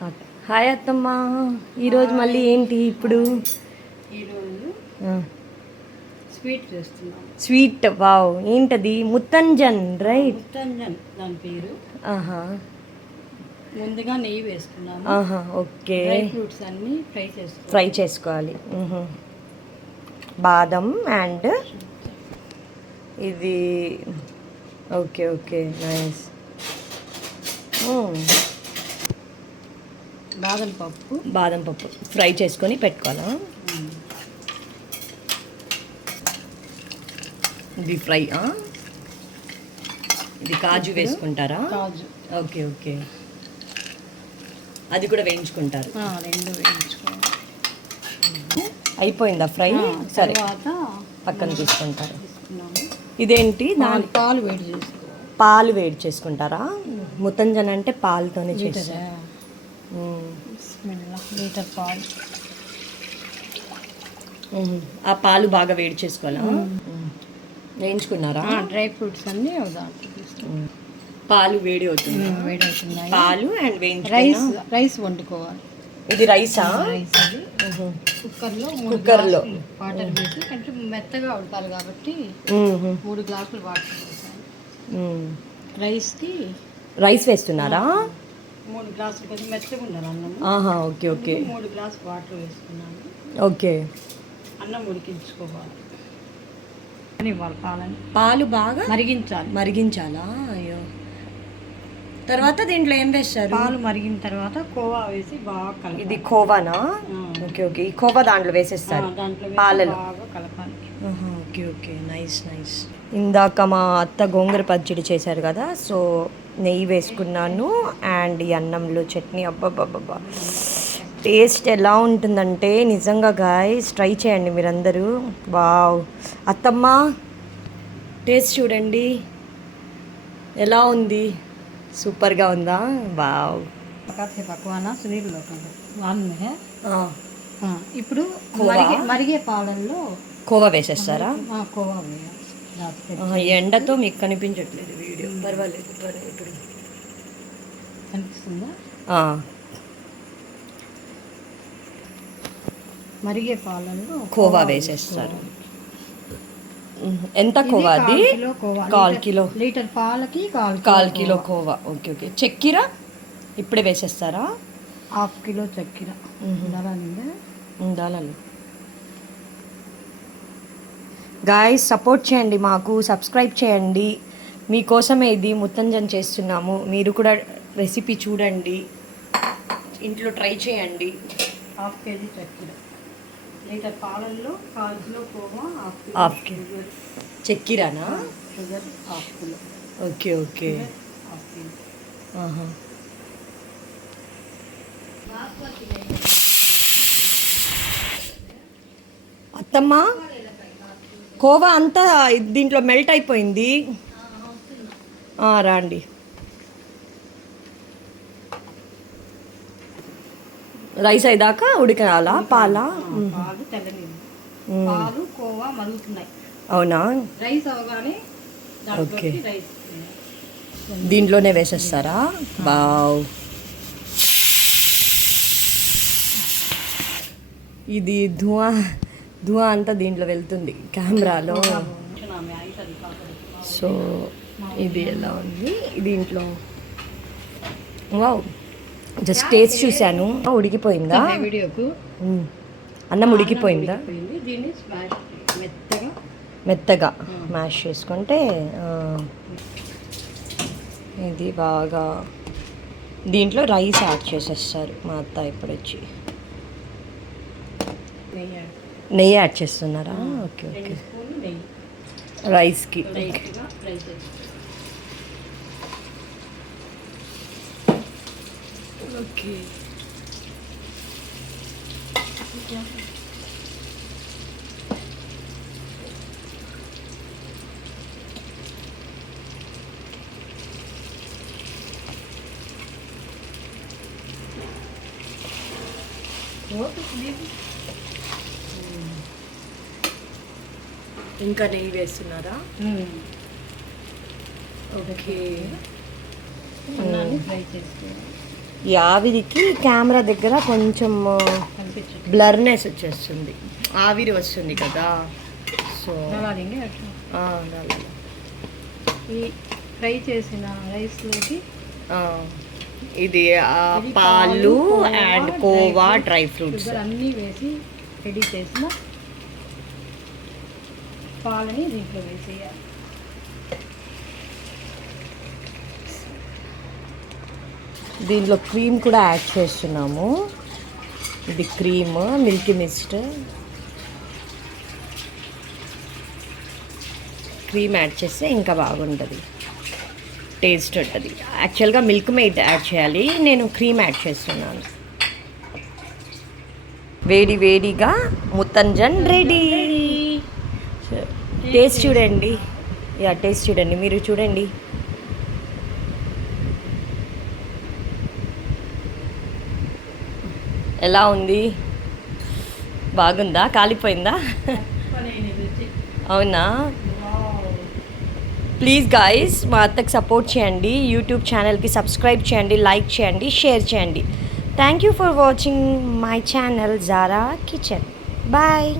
Hi అత్తమ్మ. ఈరోజు మళ్ళీ ఏంటి ఇప్పుడు? ఈరోజు స్వీట్ చేస్తున్నాం. Sweet, wow. ఏంటది? ముత్తంజన్, రైట్? ముత్తంజన్ దాని పేరు. ఆహా, ముందుగా నెయ్యి వేసుకున్నాము. ఆహా, ఓకే. డ్రై ఫ్రూట్స్ అన్ని ఫ్రై చేసుకోవాలి. బాదం అండ్ ఇది, ఓకే ఓకే, నైస్. బాదం పప్పు ఫ్రై చేసుకొని పెట్టుకోవాలా? ఇది ఫ్రై. ఇది కాజు వేసుకుంటారా? కాజు. ఓకే ఓకే, అది కూడా వేయించుకుంటారు. రెండు వేయించుకోవాలి. అయిపోయిందా ఫ్రై? సరే, పక్కన తీసుకుంటారు. ఇదేంటి? పాలు వేడి చేసుకోవాలి. పాలు వేడి చేసుకుంటారా? ముత్తంజన్ అంటే పాలుతోనే చేస్తారు. లీటర్ పాలు. ఆ పాలు బాగా వేడి చేసుకోవాలా? వేయించుకున్నారా? డ్రై ఫ్రూట్స్ అన్ని పాలు వేడి అవుతుంది. వేడి అవుతున్నాయి. పాలు అండ్ రైస్ వండుకోవాలి. ఇది రైసా? రైస్ అది కుక్కర్లో వాటర్ వేసి కొంచెం మెత్తగా ఉడకాలి కాబట్టి 3 గ్లాసులు వాటర్ వేసాను. రైస్ వేస్తున్నారా? 3 గ్లాసులు కొంచెం మెత్తగా ఉండాలి అన్నం. Okay okay. 3 గ్లాసులు వాటర్ వేసుకున్నాను. ఓకే. అన్నం ఉడికించుకోవాలి. పాలు బాగా మరిగించాలా? అయ్యో, తర్వాత దీంట్లో ఏం వేస్తారు? పాలు మరిగిన తర్వాత కోవా వేసి బాగా కలపాలి. ఇది కోవానా? Okay okay. ఈ కోవా దాంట్లో వేసేస్తారు, పాలలో బాగా కలపాలి. Okay okay, nice nice. ఇందాక మా అత్త గోంగూర పచ్చడి చేశారు కదా, సో నెయ్యి వేసుకున్నాను అండ్ ఈ అన్నంలో చట్నీ. అబ్బాబ్బాబ్బా, టేస్ట్ ఎలా ఉంటుందంటే నిజంగా గాయ్స్ ట్రై చేయండి మీరందరూ. వావ్, అత్తమ్మ టేస్ట్ చూడండి ఎలా ఉంది. సూపర్గా ఉందా? వావ్. ఇప్పుడు మరిగే పాలల్లో కోవా వేసేస్తారా? కోవా ఎండతో మీకు కనిపించట్లేదు వీడియో. పర్వాలేదు ఇప్పుడు కనిపిస్తుందా? మరిగే పాలల్లో కోవా వేసేస్తారు. ఎంత కోవా అది? 1/4 కిలో. లీటర్ పాలకి 1/4 కిలో కోవా. Okay okay. చక్కెర ఇప్పుడే వేసేస్తారా? 1/2 కిలో చక్కెర ఉండాలి. గాయ్స్ సపోర్ట్ చేయండి, మాకు సబ్స్క్రైబ్ చేయండి. మీకోసమే ఇది ముత్తంజన్ చేస్తున్నాము. మీరు కూడా రెసిపీ చూడండి, ఇంట్లో ట్రై చేయండి. 1/2 కేజీ చక్కెర, లీటర్ పాలల్లో 1/4 కిలో కోవా, 1/2 కిలో చక్కెరనా? Sugar 1/2 kilo. Okay okay. అత్తమ్మ, కోవా అంతా దీంట్లో మెల్ట్ అయిపోయింది. రాండి. రైస్ అయ్యాక ఉడకాలా? పాలు పాలు కోవా మరుగుతున్నాయి. అవునా? రైస్ అవగానే ఓకే, దీంట్లోనే వేసేస్తారా? బావ్. ఇది ధువా అంతా దీంట్లో వెళ్తుంది కెమెరాలో. సో ఇది ఎలా ఉంది దీంట్లో? వావ్, జస్ట్ టేస్ట్ చూశాను. ఉడికిపోయిందా? వీడియోకు అన్నం ఉడికిపోయిందా? దీన్ని మెత్తగా మ్యాష్ చేసుకుంటే ఇది బాగా. దీంట్లో రైస్ యాడ్ చేసేస్తారు మా అత్త. ఇప్పుడు వచ్చి నెయ్యి యాడ్ చేస్తున్నారా? Okay okay. రైస్కి ఓకే. ఇంకా నెయ్యి వేస్తున్నారా? ఓకే. ఫ్రై చేసుకోవాలి. ఈ ఆవిరికి కెమెరా దగ్గర కొంచెం కనిపించదు బ్లర్నెస్ వచ్చేస్తుంది, ఆవిరి వస్తుంది కదా. సో అలాగే ఈ ఫ్రై చేసిన రైస్లోకి ఇది పాలు and khoa dry fruits sugar అన్నీ వేసి రెడీ చేసిన పాలని దీంట్లో వేసేయాలి. దీంట్లో క్రీమ్ కూడా యాడ్ చేస్తున్నాము. ఇది cream Milky Mist cream add చేస్తే ఇంకా బాగుంటుంది, టేస్ట్ ఉంటుంది. యాక్చువల్గా మిల్క్ మేడ్ యాడ్ చేయాలి, నేను క్రీమ్ యాడ్ చేస్తున్నాను. వేడి వేడిగా ముత్తంజన్ రెడీ. టేస్ట్ చూడండి, టేస్ట్ చూడండి, మీరు చూడండి. ఎలా ఉంది? బాగుందా? కాలిపోయిందా? అవునా? ప్లీజ్ గాయ్స్ మా అత్తకి సపోర్ట్ చేయండి, యూట్యూబ్ ఛానల్కి సబ్స్క్రైబ్ చేయండి, లైక్ చేయండి, షేర్ చేయండి. Thank you for watching my channel Zara Kitchen. Bye.